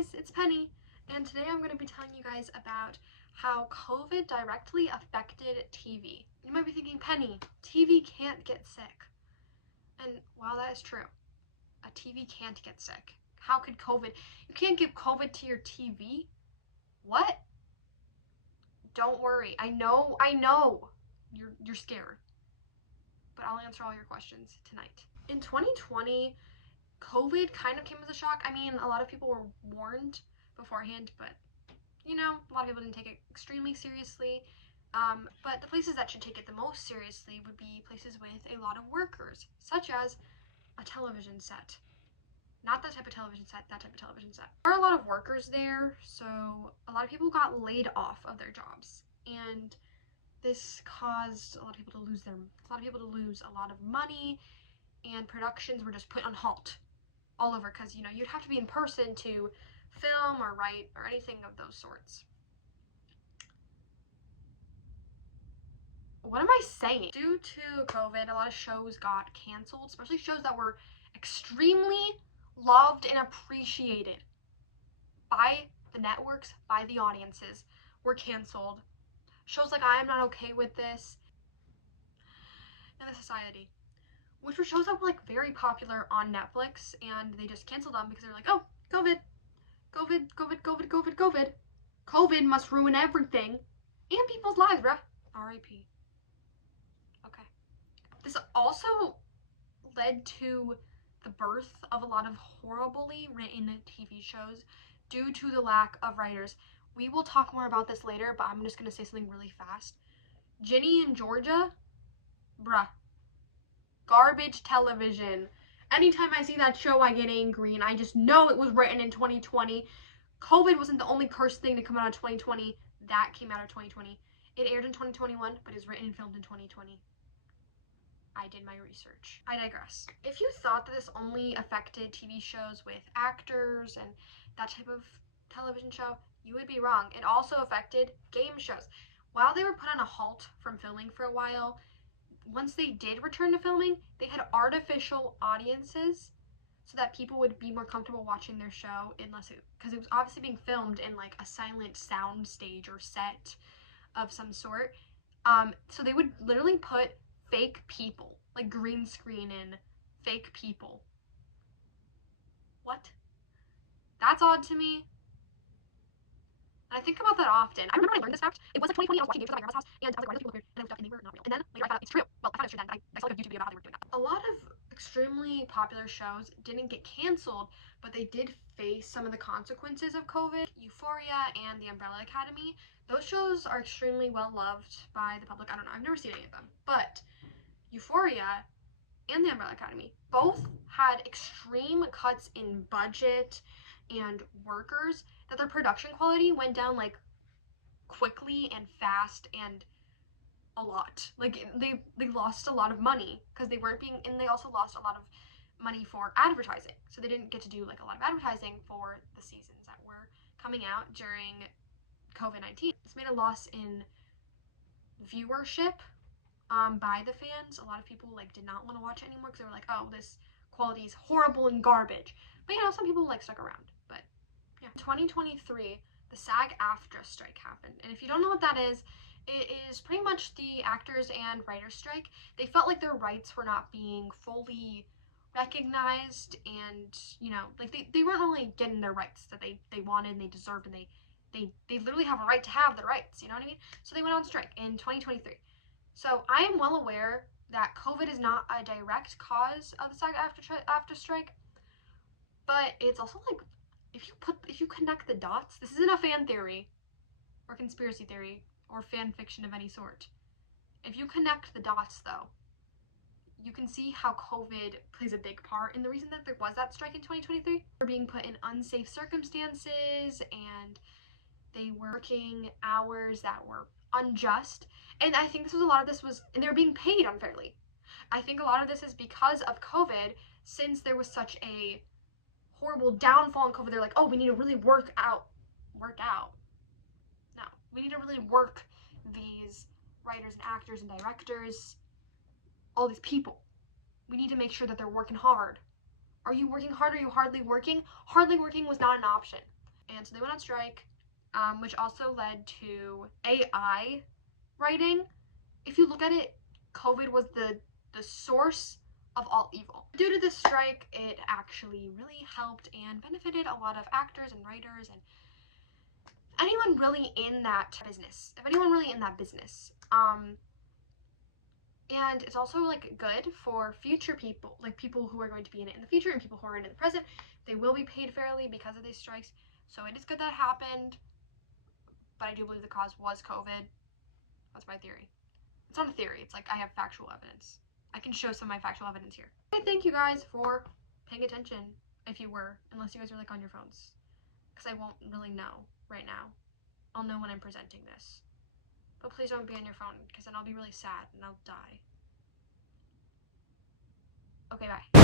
guys, it's Penny, and today I'm going to be telling you guys about how COVID directly affected TV. You might be thinking, Penny, TV can't get sick. And while that is true, a TV can't get sick. How could COVID? You can't give COVID to your TV? What? Don't worry. I know. You're scared. But I'll answer all your questions tonight. In 2020, COVID kind of came as a shock. I mean, a lot of people were warned beforehand, but a lot of people didn't take it extremely seriously. But the places that should take it the most seriously would be places with a lot of workers, such as a television set. Not that type of television set, that type of television set. There are a lot of workers there, so a lot of people got laid off of their jobs. And this caused a lot of people to lose a lot of money, and productions were just put on halt all over because you'd have to be in person to film or write or anything of those sorts. What am I saying? Due to COVID, a lot of shows got canceled, especially shows that were extremely loved and appreciated by the networks, by the audiences, were canceled. Shows like I Am Not Okay With This and The Society, which were shows that were like very popular on Netflix, and they just canceled them because they're like, oh, COVID must ruin everything and people's lives, bruh. R.I.P. Okay. This also led to the birth of a lot of horribly written TV shows due to the lack of writers. We will talk more about this later, but I'm just gonna say something really fast. Ginny and Georgia, bruh. Garbage television. Anytime I see that show, I get angry, and I just know it was written in 2020. COVID wasn't the only cursed thing to come out of 2020. That came out of 2020. It aired in 2021, but is written and filmed in 2020. I did my research. I digress. If you thought that this only affected TV shows with actors and that type of television show, you would be wrong. It also affected game shows. While they were put on a halt from filming for a while, once they did return to filming, they had artificial audiences so that people would be more comfortable watching their show because it was obviously being filmed in like a silent sound stage or set of some sort. So they would literally put fake people, like green screen in fake people. What? That's odd to me. And I think about that often. I remember I learned this fact. It was like 2020. I was watching games with my grandma's house, and I was like, why are those people weird? And I looked up, and they were not real. And then later I found out it's true. Well, I found out it's true then. I saw like a YouTube video about how they were doing that. A lot of extremely popular shows didn't get canceled, but they did face some of the consequences of COVID. Euphoria and The Umbrella Academy. Those shows are extremely well loved by the public. I don't know. I've never seen any of them, but Euphoria and The Umbrella Academy both had extreme cuts in budget and workers, that their production quality went down like quickly and fast and a lot. Like they lost a lot of money because they weren't being, and they also lost a lot of money for advertising. So they didn't get to do like a lot of advertising for the seasons that were coming out during COVID-19. This made a loss in viewership by the fans. A lot of people like did not want to watch it anymore because they were like, oh, this quality is horrible and garbage. But some people like stuck around. But yeah, 2023, the SAG-AFTRA strike happened, and if you don't know what that is, it is pretty much the actors and writers strike. They felt like their rights were not being fully recognized, and like they weren't really getting their rights that they wanted and they deserved, and they literally have a right to have their rights, you know what I mean? So they went on strike in 2023. So I am well aware that COVID is not a direct cause of the SAG-AFTRA strike, but it's also like, if you connect the dots, this isn't a fan theory or conspiracy theory or fan fiction of any sort. If you connect the dots, though, you can see how COVID plays a big part in the reason that there was that strike in 2023. They were being put in unsafe circumstances, and they were working hours that were unjust. And I think and they were being paid unfairly. I think a lot of this is because of COVID, since there was such a horrible downfall in COVID. They're like, oh, we need to really work out. No, we need to really work these writers and actors and directors, all these people. We need to make sure that they're working hard. Are you working hard? Are you hardly working? Hardly working was not an option. And so they went on strike, which also led to AI writing. If you look at it, COVID was the source of all evil. Due to this strike, it actually really helped and benefited a lot of actors and writers and anyone really in that business. If anyone really in that business. And it's also like good for future people, like people who are going to be in it in the future and people who are in it in the present. They will be paid fairly because of these strikes. So it is good that happened. But I do believe the cause was COVID. That's my theory. It's not a theory. It's like I have factual evidence. I can show some of my factual evidence here. I thank you guys for paying attention, if you were, unless you guys are like on your phones. Because I won't really know right now. I'll know when I'm presenting this. But please don't be on your phone, because then I'll be really sad and I'll die. Okay, bye.